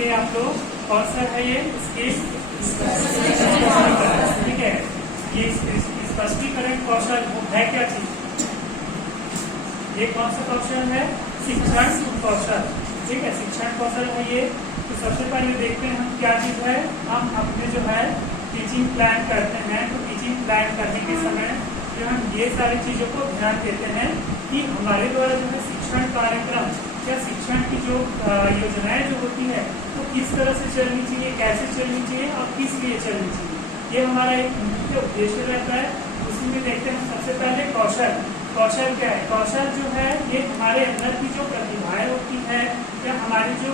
देखेंगे आप लोग कौन सा है ये स्किल, ठीक है। ये स्पष्टीकरण कौशल है क्या चीज, ये कौन सा कौशल है, शिक्षण कौशल, ठीक है। शिक्षण कौशल है ये। तो सबसे पहले देखते हैं हम क्या चीज है। हम अपने जो है टीचिंग प्लान करते हैं, तो टीचिंग प्लान करने के समय जो हम ये सारी चीजों को ध्यान देते हैं कि हमारे द्वारा जो है शिक्षण कार्यक्रम या शिक्षण की जो योजनाएं जो होती है वो किस तरह से चलनी चाहिए, कैसे चलनी चाहिए और किस लिए चलनी चाहिए, ये हमारा एक मुख्य उद्देश्य रहता है। उसी में देखते हैं सबसे पहले कौशल। कौशल क्या है, कौशल जो है ये हमारे अंदर की जो प्रतिभाएं होती है या हमारी जो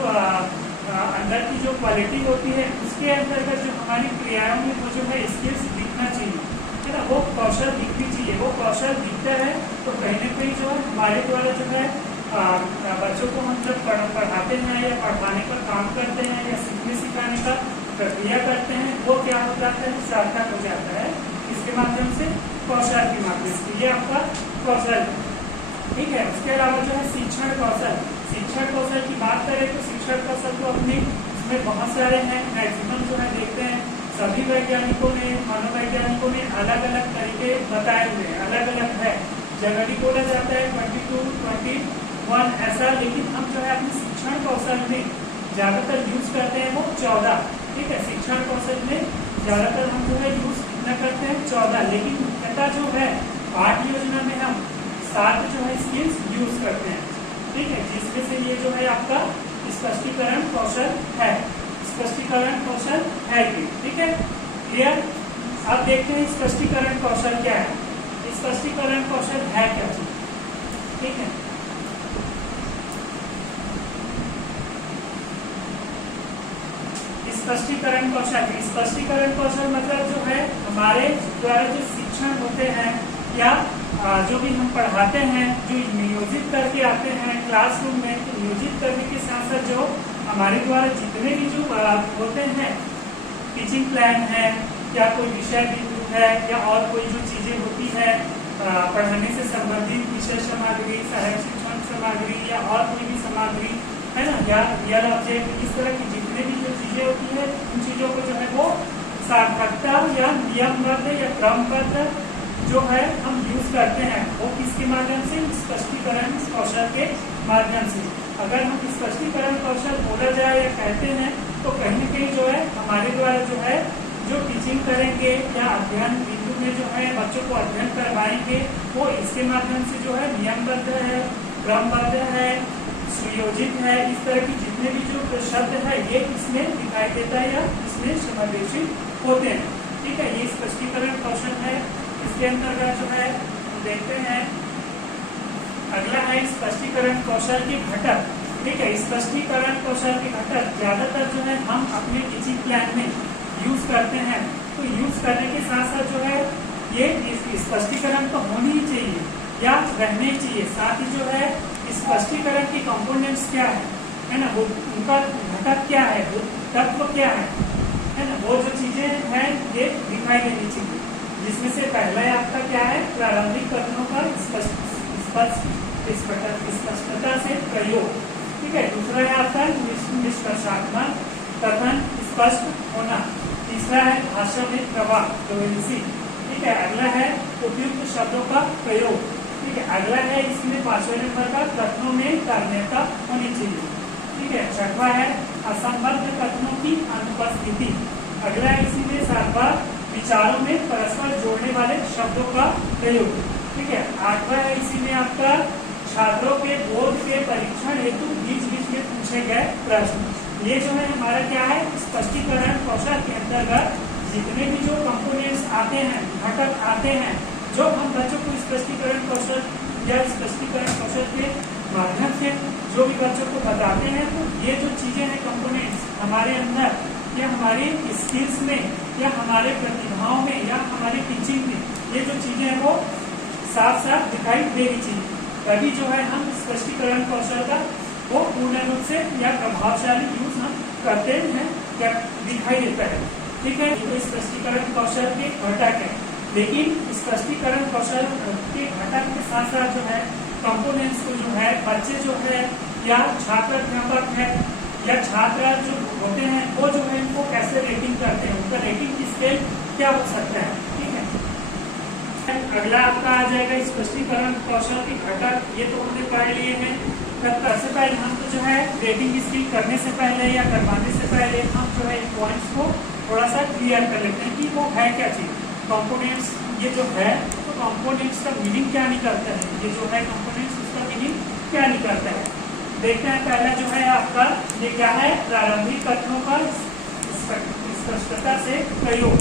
अंदर की जो क्वालिटी होती है उसके अंतर्गत जो हमारी क्रियाओं में वो जो है स्किल्स दिखना चाहिए, है ना। वो कौशल दिखनी चाहिए। वो कौशल दिखता है तो कहीं ना कहीं जो है हमारे द्वारा जो है बच्चों को हम जब पढ़ाते हैं या पढ़ाने का काम करते हैं या सीखने सिखाने का प्रक्रिया करते हैं वो क्या हो जाता है, सार्थक हो जाता है। इसके माध्यम से कौशल के माध्यम से ये आपका कौशल, ठीक है। उसके अलावा जो है शिक्षण कौशल। शिक्षण कौशल की बात करें तो शिक्षण कौशल तो अपने इसमें बहुत सारे हैं। मैक्सिमम जो है देखते हैं सभी वैज्ञानिकों ने, मनोवैज्ञानिकों ने अलग अलग तरीके बताए हुए हैं, अलग अलग है। जनरली बोला जाता है 22, 21 ऐसा, लेकिन हम जो है अपने शिक्षण कौशल में ज्यादातर यूज करते हैं वो 14, ठीक है। शिक्षण कौशल में ज्यादातर हम जो है यूज कितना करते हैं 14, लेकिन मुख्यतः जो है पाठ्य योजना में हम 7 जो है स्किल्स यूज करते हैं, ठीक है। जिसमें से ये जो है आपका स्पष्टीकरण कौशल है, स्पष्टीकरण कौशल है ये, ठीक है, क्लियर। अब देखते हैं स्पष्टीकरण कौशल क्या है, स्पष्टीकरण कौशल है क्या चीज, ठीक है। स्पष्टीकरण कौशल, स्पष्टीकरण कौशल मतलब जो है हमारे द्वारा जो शिक्षण होते हैं या जो भी हम पढ़ाते हैं, जो नियोजित करके आते हैं क्लासरूम में, नियोजित करने के साथ साथ जो हमारे द्वारा जितने भी जो होते हैं टीचिंग प्लान है या कोई विषय बिंदु है या और कोई जो चीजें होती है पढ़ाने से संबंधित विषय सामग्री, सहायक शिक्षण सामग्री या और कोई भी सामग्री है ना, या रियल ऑब्जेक्ट, इस तरह की जितने भी जो चीजें होती है उन चीजों को जो है वो सार्थकता या नियमबद्ध या क्रमबद्ध जो है हम यूज करते हैं वो किसके माध्यम से, स्पष्टीकरण कौशल के माध्यम से। अगर हम स्पष्टीकरण कौशल बोला जाए या कहते हैं तो कहीं न कहीं जो है हमारे द्वारा जो है जो टीचिंग करेंगे या अध्ययन बिंदु में जो है बच्चों को अध्ययन करवाएंगे वो इसके माध्यम से जो है नियमबद्ध है, क्रमबद्ध है, सुयोजित है, इस तरह की जितने भी जो शब्द है ये इसमें दिखाई देता है या इसमें समावेशित होते हैं, ठीक है। ये स्पष्टीकरण कौशल है। इसके अंतर्गत जो है देखते हैं अगला है स्पष्टीकरण कौशल के घटक, ठीक है। स्पष्टीकरण कौशल के घटक ज्यादातर जो है हम अपने टीचिंग प्लान में यूज करते हैं। तो यूज करने के साथ साथ जो है ये स्पष्टीकरण तो होनी ही चाहिए या रहने चाहिए। साथ ही जो है स्पष्टीकरण के कंपोनेंट्स क्या है ना, वो उनका घटक क्या है, वो तत्व क्या है ना, वो जो चीजें हैं ये दिखाई देनी चाहिए। जिसमें से पहला आपका क्या है, प्रारंभिक कथनों का स्पष्टता से प्रयोग, ठीक है। दूसरा है आपका निष्कर्षात्मक कथन स्पष्ट होना। तीसरा है भाषा में प्रवाह, फ्लुएंसी, ठीक है। अगला है उपयुक्त शब्दों का प्रयोग, ठीक है। अगला है इसमें 5वें नंबर का कथनों में तार्किकता होनी चाहिए, ठीक है। छठवां है असंबद्ध कथनों की अनुपस्थिति। अगला है इसी में 7वां विचारों में परस्पर जोड़ने वाले शब्दों का प्रयोग, ठीक है। 8वां है इसी में आपका छात्रों के बोध के परीक्षण हेतु बीच बीच में पूछे गए प्रश्न। ये जो है हमारा क्या है, स्पष्टीकरण कौशल के अंतर्गत जितने भी जो कंपोनेंट्स आते हैं, घटक आते हैं, जो हम बच्चों को स्पष्टीकरण कौशल या स्पष्टीकरण कौशल के माध्यम से जो भी बच्चों को बताते हैं, तो ये जो चीजें हैं कंपोनेंट्स हमारे अंदर या हमारी स्किल्स में या हमारे प्रतिभाओं में या हमारी टीचिंग में ये जो चीजें हैं वो साफ साफ दिखाई देनी चाहिए। तभी जो है हम स्पष्टीकरण कौशल का वो पूर्ण रूप से या प्रभावशाली यूज हम करते हैं या दिखाई देता है, ठीक है। तो स्पष्टीकरण कौशल के घटक है, लेकिन स्पष्टीकरण कौशल के घटक के साथ साथ जो है कंपोनेंट्स को जो है बच्चे जो है या छात्र अध्यापक है या छात्र जो होते हैं वो जो है इनको कैसे रेटिंग करते हैं, उनका रेटिंग स्केल क्या हो सकता है। ठीक है, अगला आपका आ जाएगा स्पष्टीकरण कौशल के घटक। ये तो हमने पढ़ लिए हैं। सबसे पहले हम तो जो है रेटिंग स्केल करने से पहले या करवाने से पहले हम जो है इन पॉइंट्स को थोड़ा सा क्लियर कर लेते हैं कि वो है क्या चीज। कंपोनेंट्स ये जो है तो कंपोनेंट्स का मीनिंग क्या निकलता है, ये जो है कंपोनेंट्स उसका मीनिंग क्या निकलता है। देखते हैं पहला जो है आपका ये क्या है, प्रारंभिक कथनों का स्पष्टता से प्रयोग।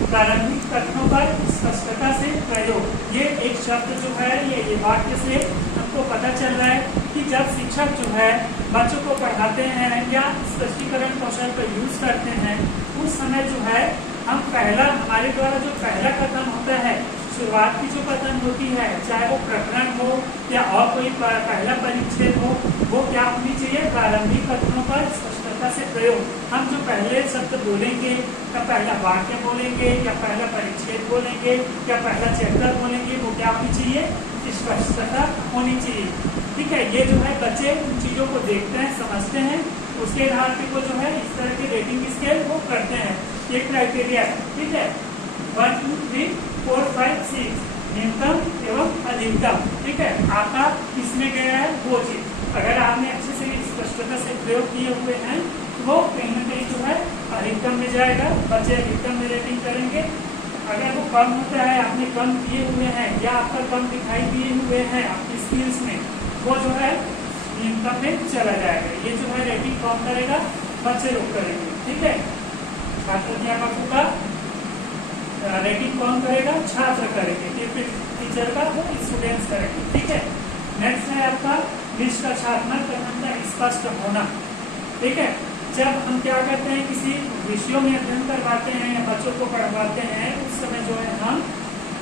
प्रारंभिक कथनों पर स्पष्टता से प्रयोग, ये एक शब्द जो है ये वाक्य से हमको पता चल रहा है कि जब शिक्षक जो है बच्चों को पढ़ाते हैं या स्पष्टीकरण कौशल का यूज करते हैं उस समय जो है हम हमारे द्वारा जो पहला कथन होता है, शुरुआत की जो कथन होती है, चाहे वो प्रकरण हो या और कोई पहला परिच्छेद हो, वो क्या होनी चाहिए, प्रारंभिक कथनों पर स्पष्टता से प्रयोग। हम जो पहले शब्द बोलेंगे या पहला वाक्य बोलेंगे या पहला परिच्छेद बोलेंगे या पहला चैप्टर बोलेंगे, वो क्या होनी चाहिए, स्पष्टता होनी चाहिए। ठीक है, ये जो है बच्चे उन चीजों को देखते हैं, समझते हैं, उसके आधार पे वो जो है इस तरह के रेटिंग स्केल वो करते हैं। ये क्राइटेरिया है। ठीक है, 1 2 3 4 5 6 न्यूनतम एवं अधिकतम। ठीक है, आपका किसमें गया है वो चीज। अगर आपने अच्छे से स्पष्टता से प्रयोग किए हुए हैं तो वो कहीं ना कहीं जो है अधिकतम में जाएगा, बच्चे अधिकतम में रेटिंग करेंगे। अगर वो कम होता है, आपने कम किए हुए हैं या आपका कम दिखाई दिए हुए हैं आपकी स्किल्स में, वो जो है न्यूनतम में चला जाएगा। ये जो है रेटिंग कौन करेगा, बच्चे लोग करेंगे। ठीक है, छात्र अध्यापकों का रेटिंग कौन करेगा, छात्र करेंगे, फिर टीचर का वो स्टूडेंट्स करेंगे। ठीक है, नेक्स्ट है आपका निष्कर्षात्मक कथन का स्पष्ट होना। ठीक है, जब हम क्या करते हैं किसी विषयों में अध्ययन करवाते हैं या बच्चों को पढ़वाते हैं उस समय जो है हम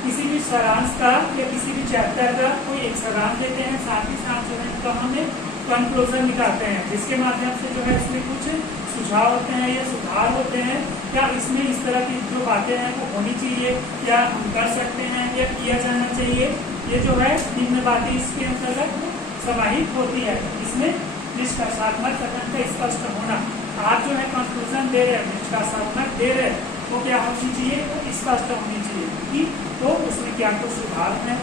किसी भी सारांश का या किसी भी चैप्टर का कोई एक सारांश देते हैं, साथ ही साथ जो है इनका हमें कंक्लूजन निकालते हैं, जिसके माध्यम से जो है इसमें कुछ सुझाव होते हैं या सुधार होते हैं, क्या इसमें इस तरह की जो बातें हैं वो होनी चाहिए, क्या हम कर सकते हैं या किया जाना चाहिए। ये जो है निम्न बातें इसके अंतर्गत समाहित होती है। इसमें निष्कर्षात्मक कथन का स्पष्ट होना, आप जो है कंक्लूजन दे रहे हैं, निष्कर्षात्मक दे रहे हैं, वो क्या होनी चाहिए, वो स्पष्ट होनी चाहिए कि तो उसमें क्या कुछ सुधार है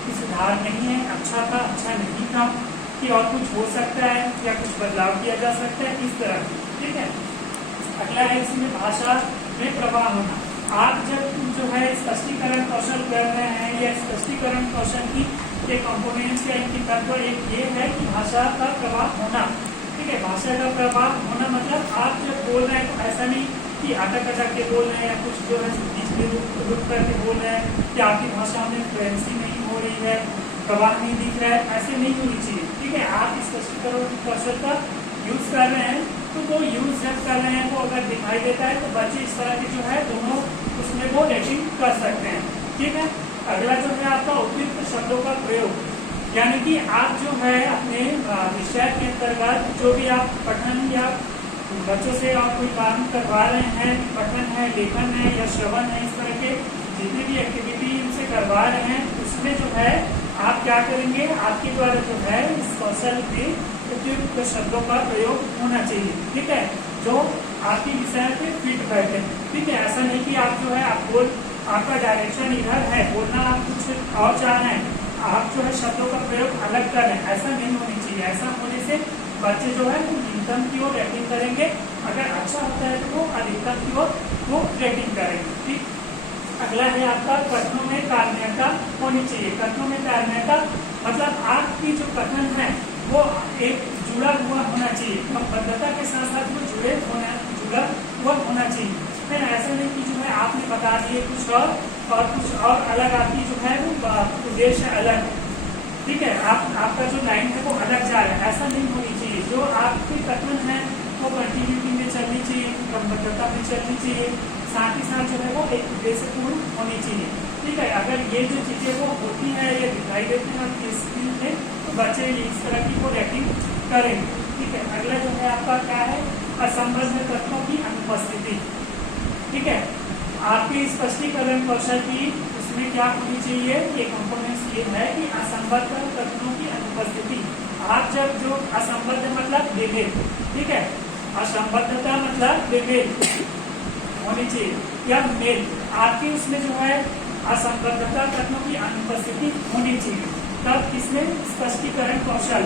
कि सुधार नहीं है, अच्छा था, अच्छा नहीं था, कि और कुछ हो सकता है या कुछ बदलाव किया जा सकता है, इस तरह की। ठीक है, अगला है इसमें भाषा में प्रवाह होना। आप जब जो है स्पष्टीकरण कौशल कर रहे हैं या स्पष्टीकरण कौशल की एक कंपोनेंट्स या इनकी तत्व एक ये है कि भाषा का प्रवाह होना। ठीक है, भाषा का प्रवाह होना मतलब आप जब बोल रहे हैं तो ऐसा नहीं कि अटक अटक के बोल रहे हैं या कुछ जो है बीच में रुक करके बोल रहे हैं कि आपकी भाषा में फ्लुएंसी नहीं हो रही है, प्रवाह नहीं दिख रहा है, ऐसे नहीं होनी चाहिए। ठीक है, आप स्पष्टीकरण कौशल का यूज कर रहे हैं तो वो यूज जब कर रहे हैं वो अगर दिखाई देता है तो बच्चे इस तरह की जो है दोनों उसमें वो रेटिंग कर सकते हैं। ठीक है, अगला जो है आपका उपयुक्त शब्दों का प्रयोग, यानी कि आप जो है अपने विषय के अंतर्गत जो भी आप पठन या बच्चों से और कोई काम करवा रहे हैं, पठन है, लेखन है या श्रवण है, इस तरह के जितनी भी एक्टिविटी उनसे करवा रहे हैं उसमें जो है आप क्या करेंगे, आपके द्वारा जो है इस कौशल के उपयुक्त शब्दों का प्रयोग होना चाहिए। ठीक है, जो आपकी विषय पे फिट बैठे। ठीक है, ऐसा नहीं कि आप जो है आपका डायरेक्शन इधर है, बोलना आप कुछ और चाह रहे हैं, आप जो है शब्दों का प्रयोग अलग कर रहे हैं, ऐसा नहीं होनी चाहिए। ऐसा होने से बच्चे जो है वो न्यूनतम की ओर रेटिंग करेंगे, अगर अच्छा होता है तो वो अधिकतम की ओर वो रेटिंग करेंगे। ठीक, अगला है आपका कथनों में कारणीयता होनी चाहिए। कथनों में कारणीयता मतलब आपकी जो कथन है वो एक जुड़ा हुआ होना चाहिए, बद्धता के साथ साथ वो जुड़ा हुआ होना चाहिए। है ना, ऐसा नहीं कि जो है आपने बता दिए कुछ और कुछ और अलग आपकी जो है वो उद्देश्य अलग है। ठीक है, आपका जो लाइन है वो अलग जा रहा है, ऐसा नहीं होनी चाहिए। जो आपकी कथन है वो कंटिन्यूटी में चलनी चाहिए, क्रमबद्धता में चलनी चाहिए, साथ ही साथ जो है वो एक उद्देश्यपूर्ण होनी चाहिए। ठीक है, अगर ये जो चीजें वो होती है या दिखाई देती है आपकी स्क्रीन पे तो बच्चे इस तरह की वो रेटिंग करेंगे। ठीक है, अगला जो है आपका क्या है, असंबद्ध तत्वों की अनुपस्थिति। ठीक है, आपकी स्पष्टीकरण कौशल की उसमें क्या होनी चाहिए, ये कंपोनेंट्स ये है कि असंबद्ध तत्वों की अनुपस्थिति। आप जब जो असंबद्ध मतलब विभेद, ठीक है, असंबद्धता मतलब बेमेल होनी चाहिए या मेल। आपके उसमें जो है असंबद्धता तत्वों की अनुपस्थिति होनी चाहिए। तब किसमें? स्पष्टीकरण कौशल।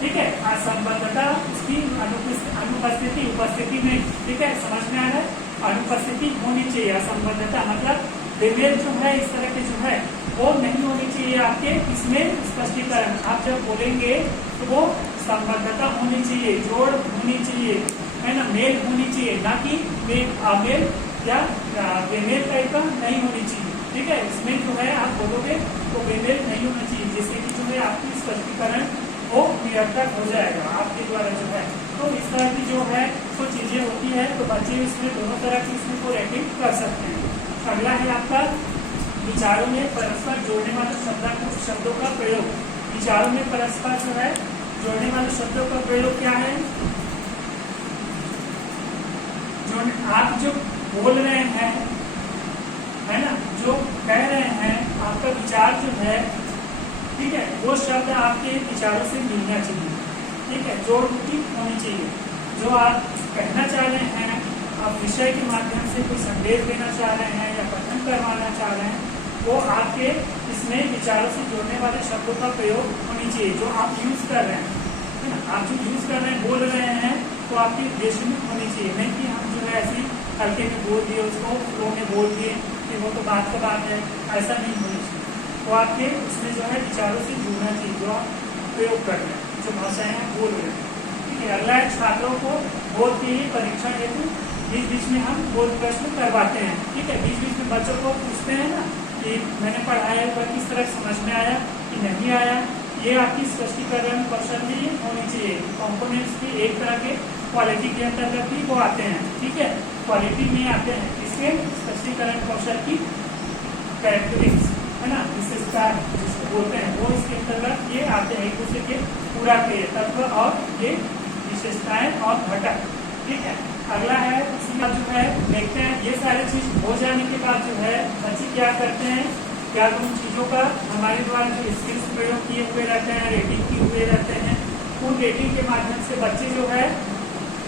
ठीक है, असंबद्धता उसकी अनुपस्थिति उपस्थिति में, ठीक है, समझ में आ रहा है? अनुपस्थिति होनी चाहिए। असंबद्धता मतलब बेमेल जो है, इस तरह के जो है वो नहीं होनी चाहिए आपके इसमें स्पष्टीकरण। आप जब बोलेंगे तो वो संबद्धता होनी चाहिए, जोड़ होनी चाहिए, है ना, मेल होनी चाहिए, ना कि अमेल या बेमेल टाइप का नहीं होनी चाहिए। ठीक है, इसमें जो है आप बोलोगे तो बेमेल नहीं होना चाहिए, जिससे कि जो है आपकी स्पष्टीकरण वो निरर्थक हो जाएगा आपके द्वारा जो है। तो इस तरह की जो है कुछ चीजें होती है, तो बच्चे इसमें दोनों तरह की इसमें को रेटिंग कर सकते हैं। अगला है आपका विचारों में परस्पर जोड़ने वाले शब्दों का प्रयोग। विचारों में परस्पर जो है जोड़ने वाले शब्दों का प्रयोग क्या है? जो आप जो बोल रहे हैं, है ना, जो कह रहे हैं, आपका विचार जो है, ठीक है, वो शब्द आपके विचारों से मिलना चाहिए। ठीक है, जोड़ होनी चाहिए। जो आप कहना चाह रहे हैं, आप विषय के माध्यम से कोई संदेश देना चाह रहे हैं या पठन करवाना चाह रहे हैं, वो आपके इसमें विचारों से जोड़ने वाले शब्दों का प्रयोग होनी चाहिए जो आप यूज कर रहे हैं, है ना। आप जो यूज कर रहे हैं, बोल रहे हैं, तो आपकी उद्देश्य में होनी चाहिए, नहीं कि हम जो है ऐसे हल्के में बोल दिए, उसको फ्लो में बोल दिए कि वो तो बात का बात है, ऐसा नहीं होनी चाहिए। तो आपके उसमें जो है विचारों से जुड़ना चाहिए जो आप प्रयोग कर रहे हैं, जो भाषाएं हैं बोल रहे हैं। ठीक है, अगला है छात्रों को बोध के लिए परीक्षण हेतु बीच बीच में हम बोध प्रश्न करवाते हैं। ठीक है, बीच बीच में बच्चों को पूछते हैं ना कि मैंने पढ़ाया पर किस तरह समझ में आया कि नहीं आया। ये आपकी स्पष्टीकरण कौशल में ये होनी चाहिए। कंपोनेंट्स की एक तरह के क्वालिटी के अंतर्गत भी वो आते हैं। ठीक है, क्वालिटी में आते हैं इसके स्पष्टीकरण कौशल की कैरेक्टरिस्टिक्स, है ना, विशेषता जिसको बोलते हैं, वो इसके अंतर्गत ये आते हैं। एक दूसरे के पूरा के तत्व और ये विशेषताएं और घटक। ठीक है, अगला है इसमें जो है देखते हैं, ये सारी चीज हो जाने के बाद जो है बच्चे क्या करते हैं, क्या उन चीजों का हमारे द्वारा जो स्किल्स प्रयोग किए हुए रहते हैं, रेटिंग किए हुए रहते हैं, उन रेटिंग के माध्यम से बच्चे जो है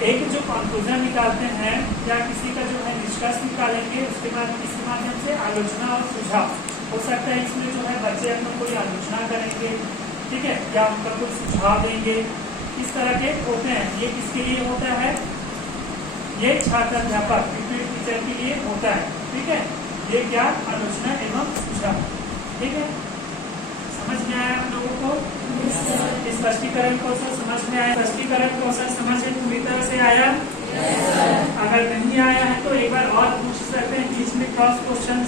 एक जो कंक्लूजन निकालते हैं या किसी का जो है निष्कर्ष निकालेंगे, उसके बाद इसके माध्यम से आलोचना और सुझाव हो सकता है। इसमें जो है बच्चे अपना कोई आलोचना करेंगे, ठीक है, या उनका कोई सुझाव देंगे, इस तरह के होते हैं। ये किसके लिए होता है? ये छात्र अध्यापक टीचर के लिए होता है। ठीक है, ये क्या आलोचना एवं सुझाव। ठीक है, समझ में आया आप लोगों को? स्पष्टीकरण कौशल समझ में आया? स्पष्टीकरण कौशल समझ में पूरी तरह से आया? अगर नहीं आया है तो एक बार और पूछ सकते हैं बीच में क्रॉस क्वेश्चन।